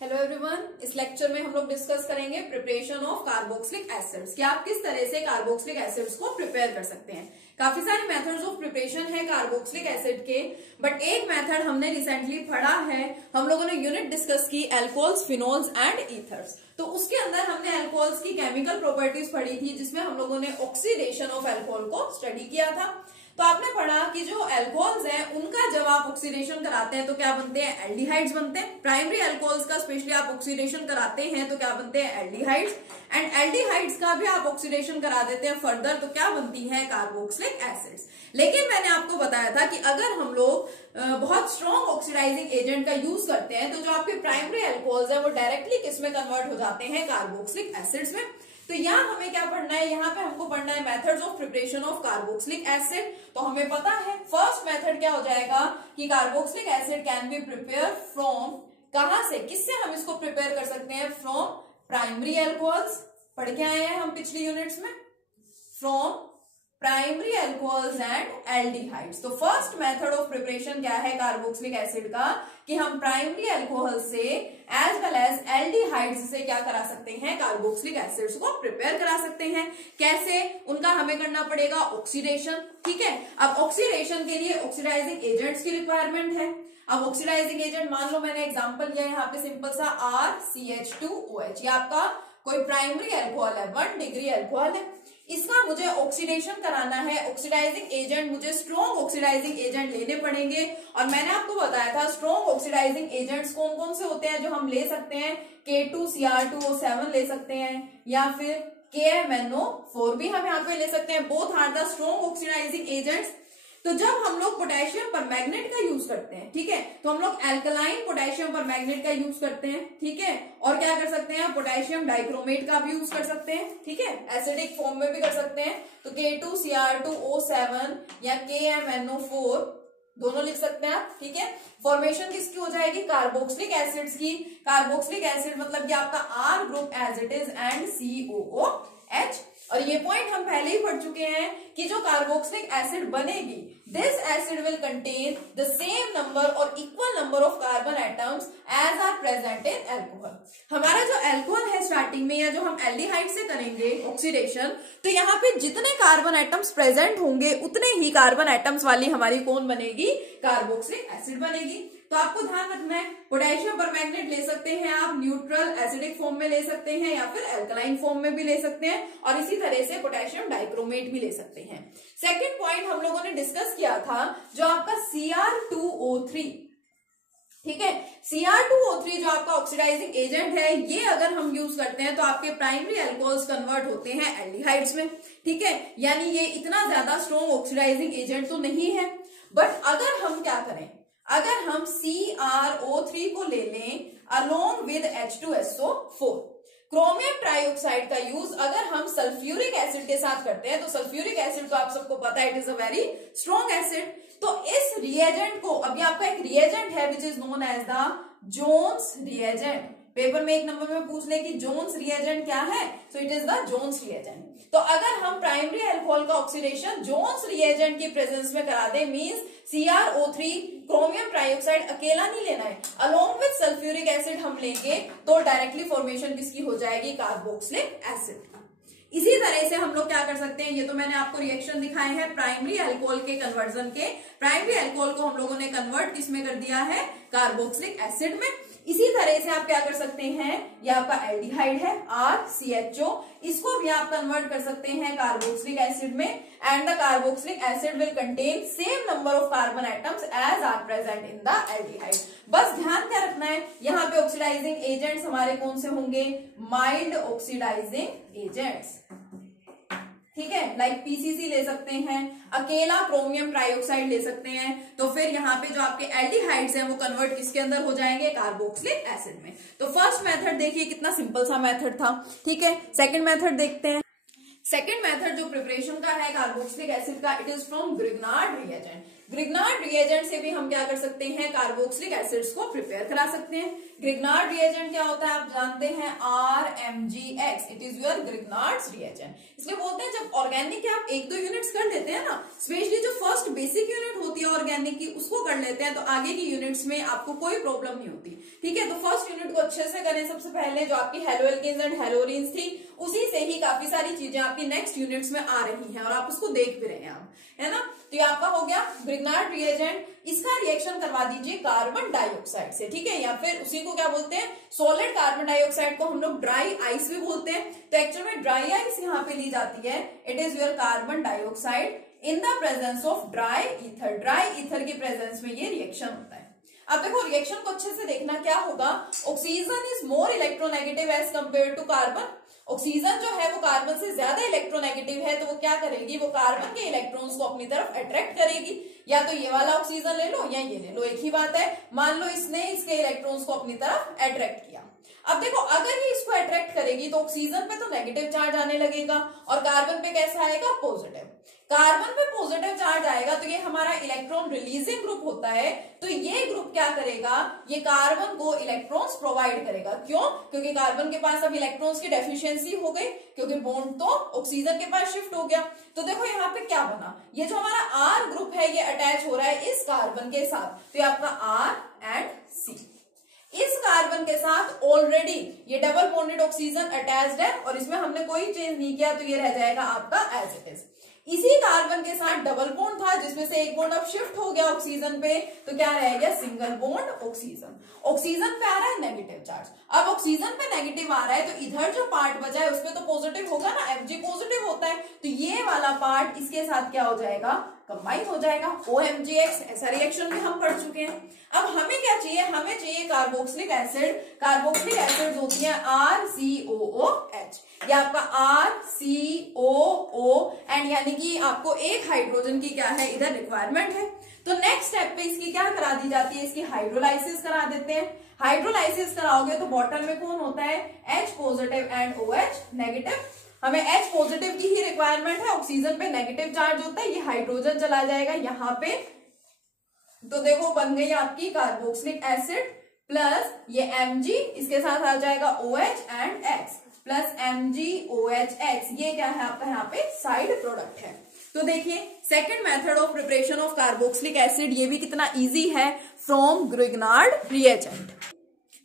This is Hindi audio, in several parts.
हेलो एवरीवन, इस लेक्चर में हम लोग डिस्कस करेंगे प्रिपरेशन ऑफ कार्बोक्सिलिक एसिड्स कि आप किस तरह से कार्बोक्सिलिक एसिड्स को प्रिपेयर कर सकते हैं। काफी सारे मेथड्स ऑफ प्रिपरेशन है कार्बोक्सिलिक एसिड के, बट एक मेथड हमने रिसेंटली पढ़ा है। हम लोगों ने यूनिट डिस्कस की एल्कोहल्स, फिनोल्स एंड ईथर्स। तो उसके अंदर हमने एल्कोहल्स की केमिकल प्रॉपर्टीज पढ़ी थी, जिसमें हम लोगों ने ऑक्सीडेशन ऑफ एल्कोहल को स्टडी किया था। तो आपने पढ़ा कि जो एल्कोहल्स हैं उनका जब आप ऑक्सीडेशन कराते हैं तो क्या बनते हैं, एल्डिहाइड्स बनते हैं। प्राइमरी एल्कोहल्स का स्पेशली आप ऑक्सीडेशन कराते हैं तो क्या बनते हैं, एल्डिहाइड्स। एंड एल्डिहाइड्स का भी आप ऑक्सीडेशन करा देते हैं फर्दर तो क्या बनती है, कार्बोक्सिलिक एसिड्स। लेकिन मैंने आपको बताया था कि अगर हम लोग बहुत स्ट्रॉन्ग ऑक्सीडाइजिंग एजेंट का यूज करते हैं तो जो आपके प्राइमरी एल्कोहल्स है वो डायरेक्टली किस में कन्वर्ट हो जाते हैं, कार्बोक्सिलिक एसिड्स में। तो यहाँ हमें क्या पढ़ना है, यहाँ पे हमको पढ़ना है methods of preparation of carboxylic acid. तो हमें पता है फर्स्ट मेथड क्या हो जाएगा कि carboxylic acid can be prepare from, कहां से, किससे हम इसको प्रिपेयर कर सकते हैं, फ्रॉम प्राइमरी एल्कोहल्स। पढ़ के आए हैं हम पिछली यूनिट्स में, from primary alcohols and aldehydes. तो फर्स्ट मेथड ऑफ प्रिपरेशन क्या है कार्बोक्सिलिक एसिड का, कि हम प्राइमरी एल्कोहल से एज वेल एज एल्डिहाइड्स से क्या करा सकते हैं, कार्बोक्सिलिक एसिड्स को प्रिपेयर करा सकते हैं। कैसे, उनका हमें करना पड़ेगा ऑक्सीडेशन। ठीक है, अब ऑक्सीडेशन के लिए ऑक्सीडाइजिंग एजेंट्स की रिक्वायरमेंट है। अब ऑक्सीडाइजिंग एजेंट मान लो मैंने एग्जांपल लिया यहाँ पे सिंपल सा RCH2OH, ये आपका कोई प्राइमरी एल्कोहल है, 1 डिग्री एल्कोहल है। इसका मुझे ऑक्सीडेशन कराना है, ऑक्सीडाइजिंग एजेंट मुझे स्ट्रॉन्ग ऑक्सीडाइजिंग एजेंट लेने पड़ेंगे। और मैंने आपको बताया था स्ट्रॉन्ग ऑक्सीडाइजिंग एजेंट्स कौन कौन से होते हैं जो हम ले सकते हैं, K2Cr2O7 ले सकते हैं, या फिर KMNO4 भी हम यहाँ पे ले सकते हैं। Both are the strong oxidising agents. तो जब हम लोग पोटेशियम परमैंगनेट का यूज करते हैं, ठीक है, तो हम लोग एल्कलाइन पोटेशियम परमैंगनेट का यूज करते हैं। ठीक है, और क्या कर सकते हैं, पोटेशियम डाइक्रोमेट का भी यूज कर सकते हैं। ठीक है, एसिडिक फॉर्म में भी कर सकते हैं। तो K2Cr2O7 या KMNO4 दोनों लिख सकते हैं आप। ठीक है, फॉर्मेशन किसकी हो जाएगी, कार्बोक्सिलिक एसिड्स की। कार्बोक्सिलिक एसिड मतलब कि आपका R group as it is and COOH। और ये पॉइंट हम पहले ही पढ़ चुके हैं कि जो कार्बोक्सिलिक एसिड बनेगी, this acid will contain the same number और equal number of carbon atoms as are present in alcohol. हमारा जो एल्कोहल है स्टार्टिंग में, या जो हम एल्डिहाइड से करेंगे ऑक्सीडेशन, तो यहाँ पे जितने कार्बन एटम्स प्रेजेंट होंगे उतने ही कार्बन एटम्स वाली हमारी कौन बनेगी, कार्बोक्सिलिक एसिड बनेगी। तो आपको ध्यान रखना है, पोटेशियम परमैंगनेट ले सकते हैं आप न्यूट्रल एसिडिक फॉर्म में ले सकते हैं, या फिर एल्कलाइन फॉर्म में भी ले सकते हैं, और इसी तरह से पोटेशियम डाइक्रोमेट भी ले सकते हैं। सेकंड पॉइंट हम लोगों ने डिस्कस किया था जो आपका Cr2O3। ठीक है, Cr2O3 जो आपका ऑक्सीडाइजिंग एजेंट है, ये अगर हम यूज करते हैं तो आपके प्राइमरी एल्कोहल्स कन्वर्ट होते हैं एल्डिहाइड्स में। ठीक है, यानी ये इतना ज्यादा स्ट्रॉन्ग ऑक्सीडाइजिंग एजेंट तो नहीं है। बट अगर हम क्या करें, अगर हम CrO3 को ले लें along with H2SO4, chromium trioxide का यूज अगर हम सल्फ्यूरिक एसिड के साथ करते हैं, तो सल्फ्यूरिक एसिड तो आप सबको पता है it is a very strong acid. तो इस रिएजेंट को, अभी आपका एक रिएजेंट है which is known as the Jones reagent. Paper में एक नंबर में पूछ ले कि जोन्स रिएजेंट क्या है, so it is the Jones reagent. तो अगर हम प्राइमरी एल्कोहल का ऑक्सीडेशन जोन्स रिएजेंट की प्रेजेंस में करा दे, मींस CrO3 क्रोमियम ट्राइऑक्साइड अकेला नहीं लेना है, अलोंग विद सल्फ्यूरिक एसिड हम लेंगे तो डायरेक्टली फॉर्मेशन किसकी हो जाएगी, कार्बोक्सिलिक एसिड। इसी तरह से हम लोग क्या कर सकते हैं, ये तो मैंने आपको रिएक्शन दिखाए हैं प्राइमरी अल्कोहल के कन्वर्जन के। प्राइमरी अल्कोहल को हम लोगों ने कन्वर्ट किसमें कर दिया है, कार्बोक्सिलिक एसिड में। इसी तरह से आप क्या कर सकते हैं, ये आपका एल्डिहाइड है RCHO, इसको भी आप कन्वर्ट कर सकते हैं कार्बोक्सिलिक एसिड में। And the carboxylic acid will contain same number of carbon atoms as are present in the aldehyde. बस ध्यान क्या रखना है, यहाँ पे ऑक्सीडाइजिंग एजेंट्स हमारे कौन से होंगे, माइल्ड ऑक्सीडाइजिंग एजेंट्स। ठीक है, लाइक PCC ले सकते हैं, अकेला क्रोमियम ट्राइऑक्साइड ले सकते हैं। तो फिर यहाँ पे जो आपके एल्डिहाइड्स हैं वो कन्वर्ट किसके अंदर हो जाएंगे, कार्बोक्सिलिक एसिड में। तो फर्स्ट मेथड देखिए कितना सिंपल सा मेथड था। ठीक है, सेकंड मेथड देखते हैं। सेकंड मेथड जो प्रिपरेशन का है कार्बोक्सिलिक एसिड का, it is from Grignard reagent. Grignard reagent से भी हम क्या कर सकते हैं, कार्बोक्सिलिक एसिड्स को प्रिपेयर करा सकते हैं। ग्रिग्नार्ड रिएजेंट क्या होता है, आप जानते हैं, RMgX, it is your Grignard's reagent. इसलिए बोलते हैं जब ऑर्गेनिक के आप 1-2 यूनिट्स कर लेते हैं ना, स्पेशली जो फर्स्ट बेसिक यूनिट होती है ऑर्गेनिक की, उसको कर लेते हैं तो आगे की यूनिट्स में आपको कोई प्रॉब्लम नहीं होती। ठीक है, तो फर्स्ट यूनिट को अच्छे से करें। सबसे पहले जो आपकी हेलोएल्केन्स एंड हेलोरीन्स थी, उसी से ही काफी सारी चीजें आपकी नेक्स्ट यूनिट्स में आ रही हैं और आप उसको देख भी रहे हैं आप, है ना। तो ये आपका हो गया ग्रिग्नार्ड रिएजेंट। इसका रिएक्शन करवा दीजिए कार्बन डाइऑक्साइड से, ठीक है, या फिर उसी को क्या बोलते हैं, सॉलिड कार्बन डाइऑक्साइड को हम लोग ड्राई आइस भी बोलते हैं। तो एक्चुअल में ड्राई आइस यहाँ पे ली जाती है, it is your carbon dioxide in the presence of dry ether. Dry ether की प्रेजेंस में ये रिएक्शन होता है। अब देखो रिएक्शन को अच्छे से देखना, क्या होगा, oxygen is more electronegative as compare to carbon. Oxygen जो है वो कार्बन से ज्यादा इलेक्ट्रोनेगेटिव है, तो वो क्या करेगी, वो कार्बन के इलेक्ट्रॉन्स को अपनी तरफ अट्रैक्ट करेगी। या तो ये वाला ऑक्सीजन ले लो या ये ले लो, एक ही बात है। मान लो इसने इसके इलेक्ट्रॉन्स को अपनी तरफ अट्रैक्ट किया। अब देखो अगर ये इसको अट्रैक्ट करेगी तो ऑक्सीजन पे तो नेगेटिव चार्ज आने लगेगा और कार्बन पे कैसा आएगा, पॉजिटिव। कार्बन पे पॉजिटिव चार्ज आएगा तो ये हमारा इलेक्ट्रॉन रिलीजिंग ग्रुप होता है। तो ये ग्रुप क्या करेगा, ये कार्बन को इलेक्ट्रॉन्स प्रोवाइड करेगा। क्यों, क्योंकि कार्बन के पास अब इलेक्ट्रॉन्स की डेफिशिएंसी हो गई, क्योंकि बॉन्ड तो ऑक्सीजन के पास शिफ्ट हो गया। तो देखो यहाँ पे क्या बना, ये जो हमारा आर ग्रुप है ये अटैच हो रहा है इस कार्बन के साथ, तो ये आपका आर एंड सी। इस कार्बन के साथ ऑलरेडी ये डबल बॉन्डेड ऑक्सीजन अटैच्ड है और इसमें हमने कोई चेंज नहीं किया, तो ये रह जाएगा आपका एज इट इज। इसी कार्बन के साथ डबल बॉन्ड था जिसमें से एक बॉन्ड अब शिफ्ट हो गया ऑक्सीजन पे, तो क्या रह गया, सिंगल बॉन्ड ऑक्सीजन। ऑक्सीजन पे आ रहा है नेगेटिव चार्ज। अब ऑक्सीजन पे नेगेटिव आ रहा है तो इधर जो पार्ट बचा है उसमें तो पॉजिटिव होगा ना, Mg पॉजिटिव होता है, तो ये वाला पार्ट इसके साथ क्या हो जाएगा, कंबाइन हो जाएगा, OMgX। ऐसा रिएक्शन भी हम पढ़ चुके हैं। अब हमें क्या चाहिए, हमें चाहिए कार्बोक्सिलिक एसिड। कार्बोक्सिलिक एसिड होती है RCOOH, ये आपका RCOO एंड यानी कि आपको एक हाइड्रोजन की क्या है इधर रिक्वायरमेंट है। तो नेक्स्ट स्टेप पे इसकी क्या करा दी जाती है, इसकी हाइड्रोलाइसिस करा देते हैं। हाइड्रोलाइसिस कराओगे तो बॉटल में कौन होता है, H positive and OH negative. हमें H पॉजिटिव की ही रिक्वायरमेंट है, ऑक्सीजन पे नेगेटिव चार्ज होता है, ये हाइड्रोजन चला जाएगा यहाँ पे। तो देखो बन गई आपकी कार्बोक्सिलिक एसिड प्लस ये Mg, इसके साथ आ जाएगा OH and X plus MgOHX। ये क्या है आपका यहाँ पे साइड प्रोडक्ट है। तो देखिए second method of preparation of carboxylic acid, ये भी कितना इजी है, फ्रॉम ग्रिग्नार्ड रिएजेंट।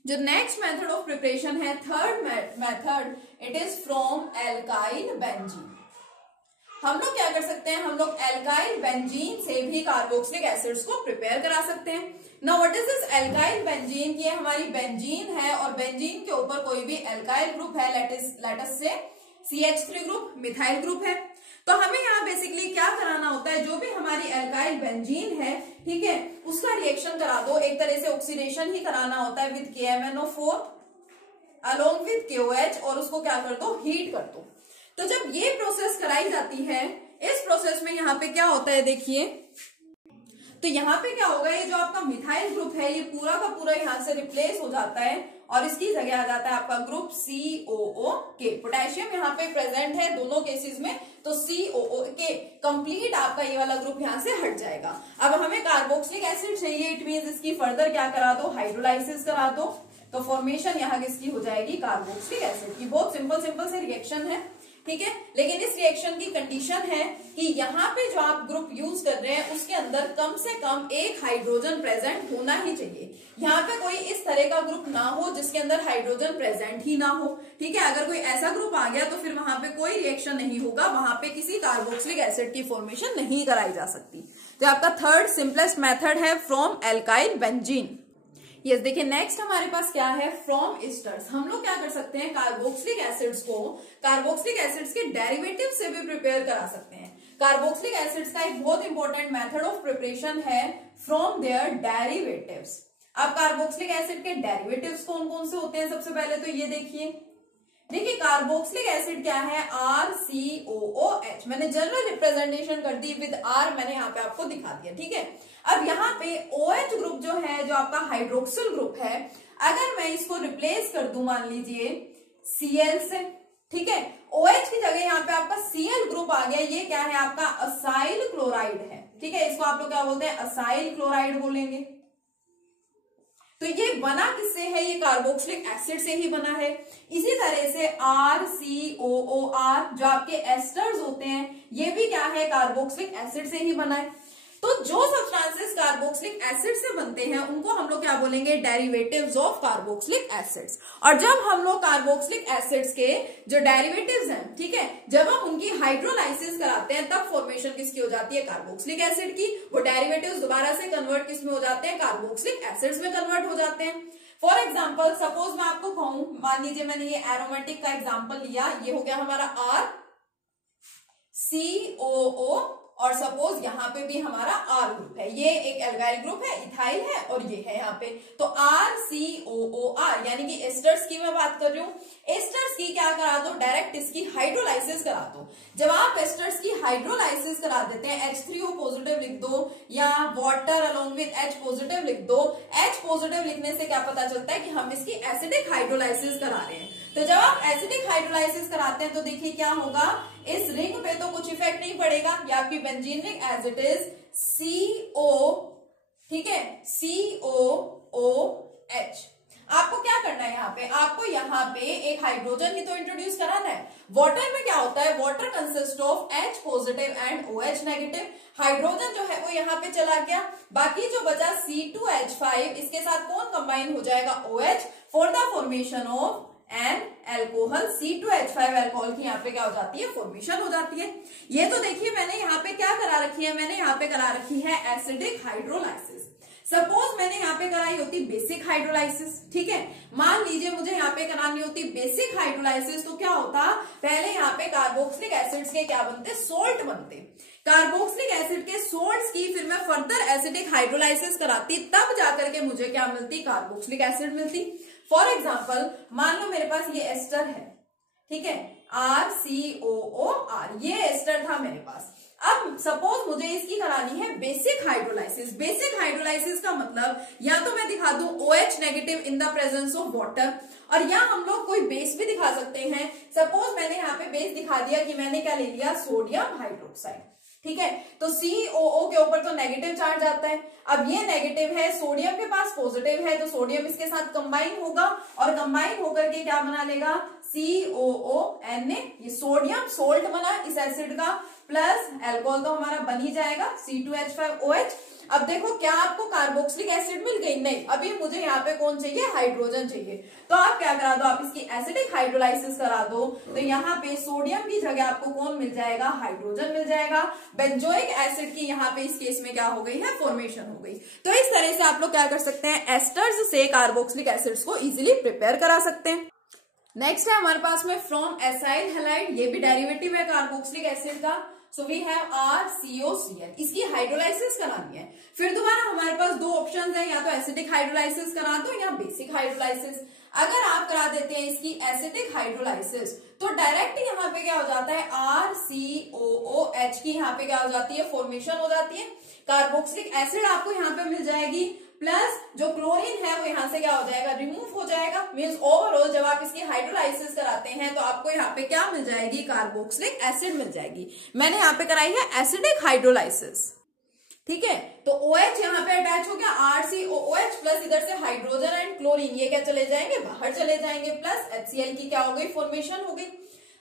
जो नेक्स्ट मेथड ऑफ प्रिपरेशन है, third method, it is from alkyl benzene. हम लोग क्या कर सकते हैं, हम लोग एल्काइल बेंजीन से भी कार्बोक्सिलिक एसिड्स को प्रिपेयर करा सकते हैं। Now what is this alkyl benzene, की हमारी बेंजीन है और बेंजीन के ऊपर कोई भी एल्काइल ग्रुप है, let's say CH3 group, methyl group है। तो हमें यहाँ बेसिकली क्या कराना होता है, जो भी हमारी एल्काइल बेंजीन है, ठीक है, उसका रिएक्शन करा दो। एक तरह से ऑक्सीडेशन ही कराना होता है with KMnO4 along with KOH और उसको क्या कर दो, हीट कर दो। तो जब ये प्रोसेस कराई जाती है, इस प्रोसेस में यहाँ पे क्या होता है देखिए, तो यहाँ पे क्या होगा, ये जो आपका मिथाइल ग्रुप है ये पूरा का पूरा यहाँ से रिप्लेस हो जाता है और इसकी जगह आ जाता है आपका ग्रुप COOK। पोटेशियम यहाँ पे प्रेजेंट है दोनों केसेस में, तो COOK कंप्लीट आपका ये वाला ग्रुप यहाँ से हट जाएगा। अब हमें कार्बोक्सिलिक एसिड चाहिए, इट मींस इसकी फर्दर क्या करा दो, हाइड्रोलाइसिस करा दो। तो फॉर्मेशन यहाँ किसकी हो जाएगी, कार्बोक्सिलिक एसिड की। बहुत सिंपल से रिएक्शन है, ठीक है। लेकिन इस रिएक्शन की कंडीशन है कि यहाँ पे जो आप ग्रुप यूज कर रहे हैं उसके अंदर कम से कम एक हाइड्रोजन प्रेजेंट होना ही चाहिए। यहाँ पे कोई इस तरह का ग्रुप ना हो जिसके अंदर हाइड्रोजन प्रेजेंट ही ना हो, ठीक है। अगर कोई ऐसा ग्रुप आ गया तो फिर वहां पे कोई रिएक्शन नहीं होगा, वहां पे किसी कार्बोक्सिलिक एसिड की फॉर्मेशन नहीं कराई जा सकती। तो आपका थर्ड सिंपलेस्ट मेथड है फ्रॉम एल्काइल बेंजीन। यस, देखिए नेक्स्ट हमारे पास क्या है, फ्रॉम एस्टर्स। हम लोग क्या कर सकते हैं, कार्बोक्सिलिक एसिड्स को कार्बोक्सिलिक एसिड्स के डेरिवेटिव से भी प्रिपेयर करा सकते हैं। कार्बोक्सिलिक एसिड्स का एक बहुत इंपॉर्टेंट मेथड ऑफ प्रिपरेशन है फ्रॉम देयर डेरिवेटिव्स। अब कार्बोक्सिलिक एसिड के डेरिवेटिव्स कौन कौन से होते हैं, सबसे पहले तो ये देखिए कार्बोक्सिलिक एसिड क्या है, RCOOH। मैंने जनरल रिप्रेजेंटेशन कर दी विद R, मैंने यहाँ पे आपको दिखा दिया, ठीक है। अब यहाँ पे OH ग्रुप जो है, जो आपका हाइड्रोक्सिल ग्रुप है, अगर मैं इसको रिप्लेस कर दूं मान लीजिए Cl से, ठीक है, OH की जगह यहाँ पे आपका Cl ग्रुप आ गया, ये क्या है आपका असाइल क्लोराइड है। ठीक है, इसको आप लोग क्या बोलते हैं, असाइल क्लोराइड बोलेंगे। तो ये बना किससे है, ये कार्बोक्सिलिक एसिड से ही बना है। इसी तरह से RCOOR जो आपके एस्टर्स होते हैं, ये भी क्या है, कार्बोक्सिलिक एसिड से ही बना है। तो जो सब्सटेंसेस कार्बोक्सिलिक एसिड से बनते हैं उनको हम लोग क्या बोलेंगे, डेरिवेटिव्स ऑफ कार्बोक्सिलिक एसिड्स। और जब हम लोग कार्बोक्सिलिक एसिड्स के जो डेरिवेटिव्स हैं, ठीक है, जब हम उनकी हाइड्रोलाइसिस कराते हैं तब फॉर्मेशन किसकी हो जाती है, कार्बोक्सिलिक एसिड की। वो डेरिवेटिव्स दोबारा से कन्वर्ट किस में हो जाते हैं, कार्बोक्सिलिक एसिड्स में कन्वर्ट हो जाते हैं। फॉर एग्जाम्पल सपोज मैं आपको कहूं, मान लीजिए मैंने ये एरोमेटिक का एग्जाम्पल लिया, ये हो गया हमारा RCOO और सपोज यहाँ पे भी हमारा R ग्रुप है, ये एक एल्गाइल ग्रुप है, इथाइल है और ये है यहाँ पे। तो RCOOR यानी कि एस्टर्स की मैं बात कर रही हूँ। एस्टर्स की क्या करा दो, डायरेक्ट इसकी हाइड्रोलाइसिस करा दो। जब आप एस्टर्स की हाइड्रोलाइसिस करा देते हैं, H3O पॉजिटिव लिख दो या water along with H positive लिख दो। H पॉजिटिव लिखने से क्या पता चलता है कि हम इसकी एसिडिक हाइड्रोलाइसिस करा रहे हैं। तो जब आप एसिडिक हाइड्रोलाइसिस कराते हैं तो देखिए क्या होगा, इस रिंग पे तो कुछ इफेक्ट नहीं पड़ेगा, ये आपकी benzene ring as it is CO, ठीक है, COOH। आपको क्या करना है, आपको यहाँ पे एक हाइड्रोजन ही तो इंट्रोड्यूस कराना है। वाटर में क्या होता है, water consist of H positive and OH negative. Hydrogen जो है वो यहाँ पे चला गया, बाकी जो बचा C2H5, इसके साथ कौन कंबाइन हो जाएगा, OH, for the formation of N alcohol. C2H5 alcohol की यहाँ पे क्या हो जाती है, फॉर्मेशन हो जाती है। ये तो देखिए मैंने यहाँ पे क्या करा रखी है, मैंने यहाँ पे करा रखी है एसिडिक हाइड्रोलाइसिस। सपोज मैंने यहाँ पे कराई होती बेसिक हाइड्रोलाइसिस, ठीक है, मान लीजिए मुझे यहाँ पे करानी होती बेसिक हाइड्रोलाइसिस, तो क्या होता, पहले यहाँ पे कार्बोक्सिलिक एसिड्स के क्या बनते, सोल्ट बनते। कार्बोक्सिलिक एसिड के सोल्ट्स की फिर मैं फर्दर एसिडिक हाइड्रोलाइसिस कराती, तब जाकर के मुझे क्या मिलती, कार्बोक्सिलिक एसिड मिलती। फॉर एग्जाम्पल मान लो मेरे पास ये एस्टर है, ठीक है, RCOOR, ये एस्टर था मेरे पास। अब सपोज मुझे इसकी करानी है बेसिक हाइड्रोलाइसिस। बेसिक हाइड्रोलाइसिस का मतलब या तो मैं दिखा दूं OH negative in the presence of water, और या हम लोग कोई बेस भी दिखा सकते हैं। सपोज मैंने यहाँ पे बेस दिखा दिया कि मैंने क्या ले लिया, सोडियम हाइड्रोक्साइड, ठीक है, तो COO के ऊपर तो नेगेटिव चार्ज आता है। अब ये नेगेटिव है, सोडियम के पास पॉजिटिव है, तो सोडियम इसके साथ कंबाइन होगा और कंबाइन होकर के क्या बना लेगा, COONA। ये सोडियम सोल्ट बना इस एसिड का, प्लस एल्कोहल तो हमारा बन ही जाएगा C2H5OH। अब देखो क्या आपको कार्बोक्सिलिक एसिड मिल गई, नहीं, अभी मुझे यहाँ पे कौन चाहिए, हाइड्रोजन चाहिए। तो आप क्या करा दो, आप इसकी एसिडिक हाइड्रोलाइसिस करा दो, तो यहाँ पे सोडियम की जगह आपको कौन मिल जाएगा, हाइड्रोजन मिल जाएगा। बेंजोइक एसिड की यहाँ पे इस केस में क्या हो गई है, फॉर्मेशन हो गई। तो इस तरह से आप लोग क्या कर सकते हैं, एस्टर्स से कार्बोक्सिलिक एसिड्स को इजिली प्रिपेयर करा सकते हैं। नेक्स्ट है हमारे पास में फ्रॉम एसाइल हैलाइड, ये भी डेरिवेटिव है कार्बोक्सिलिक एसिड का। सो वी हैव RCOCl, इसकी हाइड्रोलाइसिस करानी है। फिर दोबारा हमारे पास दो ऑप्शन है, या तो एसिडिक हाइड्रोलाइसिस करा दो या बेसिक हाइड्रोलाइसिस। अगर आप करा देते हैं इसकी एसिडिक हाइड्रोलाइसिस तो डायरेक्ट यहाँ पे क्या हो जाता है, RCOOH की यहाँ पे क्या हो जाती है, फॉर्मेशन हो जाती है। कार्बोक्सिलिक एसिड आपको यहाँ पे मिल जाएगी, प्लस जो क्लोरीन है वो यहाँ से क्या हो जाएगा, रिमूव हो जाएगा। मींस ओवरऑल जब आप इसकी हाइड्रोलाइसिस कराते हैं तो आपको यहाँ पे क्या मिल जाएगी, कार्बोक्सिलिक एसिड मिल जाएगी। मैंने यहाँ पे कराई है एसिडिक हाइड्रोलाइसिस, ठीक है। तो OH यहाँ पे अटैच हो गया, RCOOH प्लस इधर से हाइड्रोजन एंड क्लोरीन, ये क्या चले जाएंगे, बाहर चले जाएंगे, प्लस HCl की क्या हो गई, फॉर्मेशन हो गई।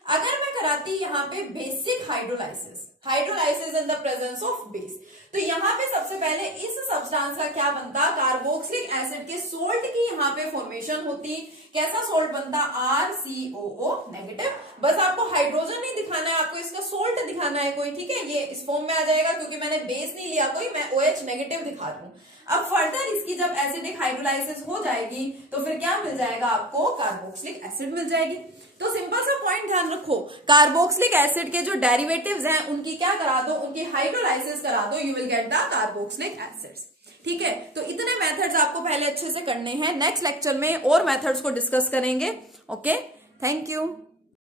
अगर मैं कराती यहाँ पे basic hydrolysis, hydrolysis in the presence of base, तो यहाँ पे सबसे पहले इस सब्सटेंस का क्या बनता, कार्बोक्सिलिक एसिड के सोल्ट की यहाँ पे फॉर्मेशन होती। कैसा सोल्ट बनता, RCOO नेगेटिव। बस आपको हाइड्रोजन नहीं दिखाना है, आपको इसका सोल्ट दिखाना है कोई, ठीक है। ये इस फॉर्म में आ जाएगा क्योंकि मैंने बेस नहीं लिया कोई, मैं OH नेगेटिव दिखा दूं। अब फर्दर इसकी जब एसिडिक हाइड्रोलाइसिस हो जाएगी तो फिर क्या मिल जाएगा आपको, कार्बोक्सिलिक एसिड मिल जाएगी। तो सिंपल सा पॉइंट ध्यान रखो, कार्बोक्सिलिक एसिड के जो डेरिवेटिव्स हैं उनकी क्या करा दो, उनकी हाइड्रोलाइसिस करा दो, you will get the carboxylic acids, ठीक है। तो इतने मेथड्स आपको पहले अच्छे से करने हैं, नेक्स्ट लेक्चर में और मेथड्स को डिस्कस करेंगे। Okay, thank you.